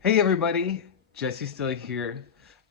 Hey everybody, Jesse still here.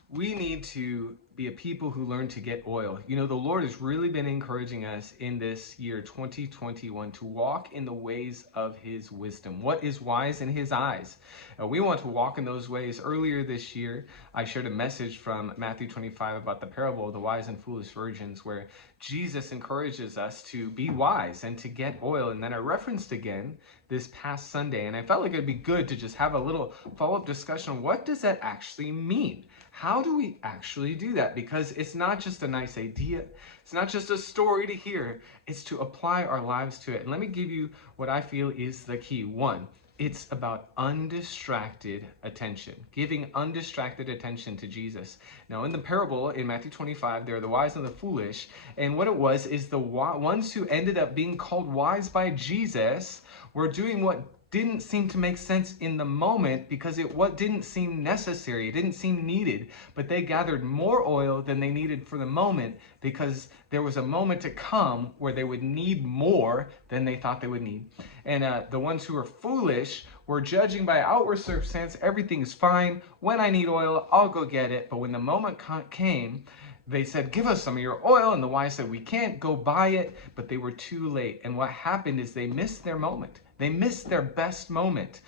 We need to be a people who learn to get oil. You know, the Lord has really been encouraging us in this year 2021 to walk in the ways of His wisdom. What is wise in His eyes? We want to walk in those ways. Earlier this year, I shared a message from Matthew 25 about the parable of the wise and foolish virgins, where Jesus encourages us to be wise and to get oil. And then I referenced again this past Sunday, and I felt like it'd be good to just have a little follow-up discussion on what does that actually mean? How do we actually do that? Because it's not just a nice idea. It's not just a story to hear. It's to apply our lives to it. And let me give you what I feel is the key. One, it's about undistracted attention, giving undistracted attention to Jesus. Now, in the parable in Matthew 25, there are the wise and the foolish. And what it was is the ones who ended up being called wise by Jesus were doing what didn't seem to make sense in the moment because what didn't seem necessary, it didn't seem needed, but they gathered more oil than they needed for the moment because there was a moment to come where they would need more than they thought they would need. And the ones who were foolish were judging by outward circumstance. Everything is fine. When I need oil, I'll go get it. But when the moment came, they said, give us some of your oil. And the wise said, we can't go buy it. But they were too late. And what happened is they missed their moment. They missed their best moment.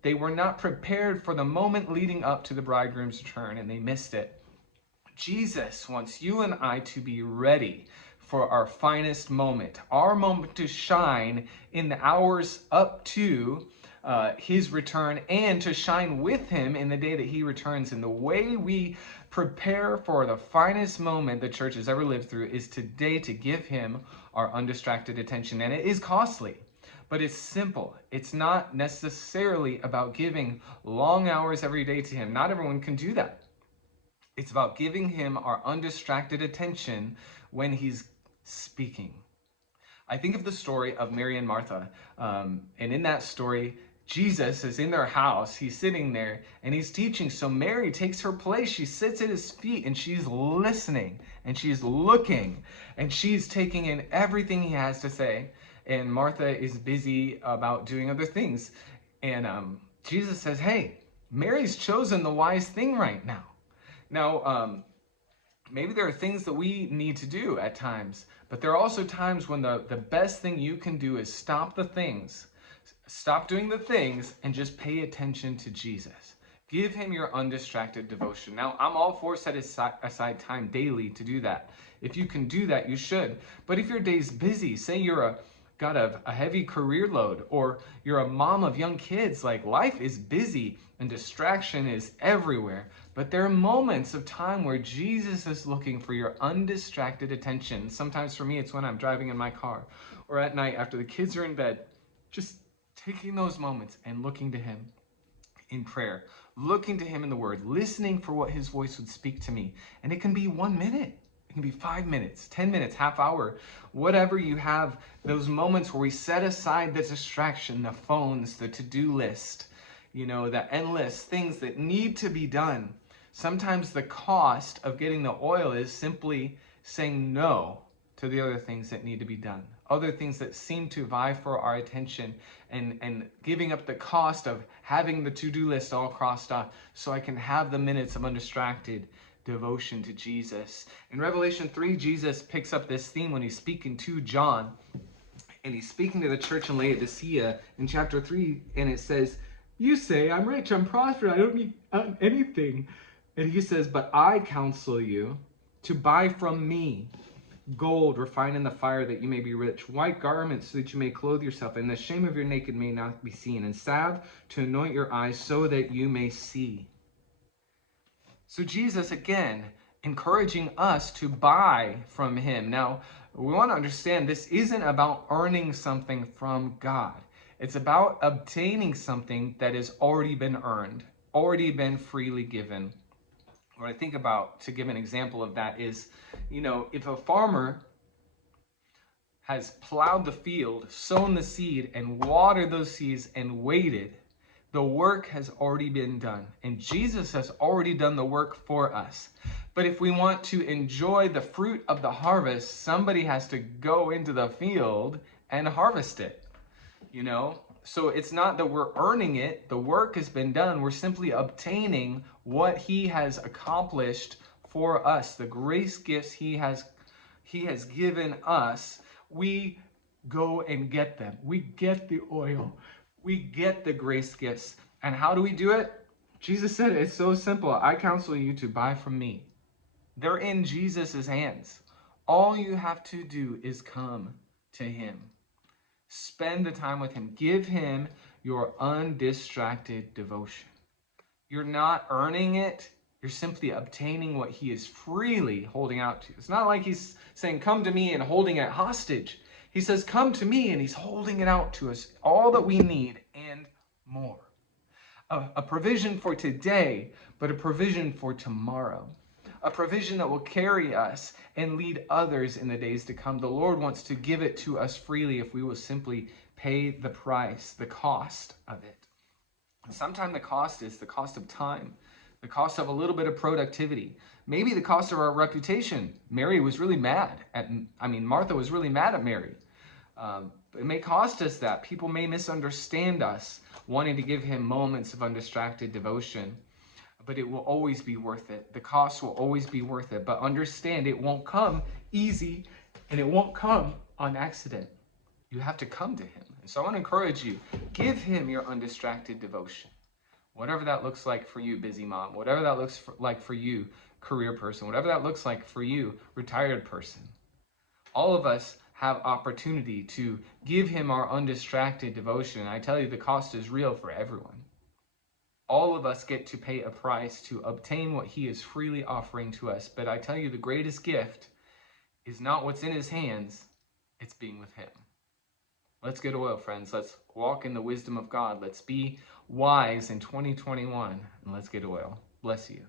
They were not prepared for the moment leading up to the bridegroom's return, and they missed it. Jesus wants you and I to be ready for our finest moment, our moment to shine in the hours up to his return, and to shine with him in the day that he returns. And the way we prepare for the finest moment the church has ever lived through is today to give him our undistracted attention. And it is costly, but it's simple. It's not necessarily about giving long hours every day to him. Not everyone can do that. It's about giving him our undistracted attention when he's speaking. I think of the story of Mary and Martha. And in that story, Jesus is in their house. He's sitting there and he's teaching. So Mary takes her place. She sits at his feet and she's listening and she's looking and she's taking in everything he has to say. And Martha is busy about doing other things. And Jesus says, hey, Mary's chosen the wise thing right now. Now, maybe there are things that we need to do at times, but there are also times when the best thing you can do is stop the things, stop doing the things, and just pay attention to Jesus. Give him your undistracted devotion. Now, I'm all for set aside time daily to do that. If you can do that, you should. But if your day's busy, say you're got a heavy career load, or you're a mom of young kids, like life is busy and distraction is everywhere. But there are moments of time where Jesus is looking for your undistracted attention. Sometimes for me, it's when I'm driving in my car or at night after the kids are in bed, just taking those moments and looking to him in prayer, looking to him in the word, listening for what his voice would speak to me. And it can be 1 minute. It can be 5 minutes, 10 minutes, half hour, whatever you have, those moments where we set aside the distraction, the phones, the to-do list, you know, the endless things that need to be done. Sometimes the cost of getting the oil is simply saying no to the other things that need to be done, other things that seem to vie for our attention, and giving up the cost of having the to-do list all crossed off so I can have the minutes of undistracted devotion to Jesus. In Revelation 3, Jesus picks up this theme when he's speaking to John, and he's speaking to the church in Laodicea in chapter 3, and it says, you say, I'm rich, I'm prosperous, I don't need anything. And he says, but I counsel you to buy from me gold refined in the fire that you may be rich, white garments so that you may clothe yourself, and the shame of your naked may not be seen, and salve to anoint your eyes so that you may see. So Jesus, again, encouraging us to buy from him. Now, we want to understand this isn't about earning something from God. It's about obtaining something that has already been earned, already been freely given. What I think about, to give an example of that, is, you know, if a farmer has plowed the field, sown the seed, and watered those seeds and waited, the work has already been done, and Jesus has already done the work for us. But if we want to enjoy the fruit of the harvest, somebody has to go into the field and harvest it. You know, So it's not that we're earning it. The work has been done. We're simply obtaining what he has accomplished for us. The grace gifts he has given us. We go and get them. We get the oil. We get the grace gifts. And how do we do it? Jesus said it's so simple. I counsel you to buy from me. They're in Jesus's hands. All you have to do is come to him. Spend the time with him. Give him your undistracted devotion. You're not earning it. You're simply obtaining what he is freely holding out to you. It's not like he's saying, come to me and holding it hostage. He says, come to me, and he's holding it out to us, all that we need and more. A provision for today, but a provision for tomorrow. A provision that will carry us and lead others in the days to come. The Lord wants to give it to us freely if we will simply pay the price, the cost of it. Sometimes the cost is the cost of time, the cost of a little bit of productivity, maybe the cost of our reputation. Martha was really mad at Mary. It may cost us that. People may misunderstand us, wanting to give him moments of undistracted devotion, but it will always be worth it. The cost will always be worth it, but understand it won't come easy, and it won't come on accident. You have to come to him. And so I want to encourage you, give him your undistracted devotion. Whatever that looks like for you, busy mom, whatever that looks like for you, career person, whatever that looks like for you, retired person. All of us have opportunity to give him our undistracted devotion. And I tell you, the cost is real for everyone. All of us get to pay a price to obtain what he is freely offering to us. But I tell you, the greatest gift is not what's in his hands, it's being with him. Let's get oil, friends. Let's walk in the wisdom of God. Let's be wise in 2021, and let's get oil. Bless you.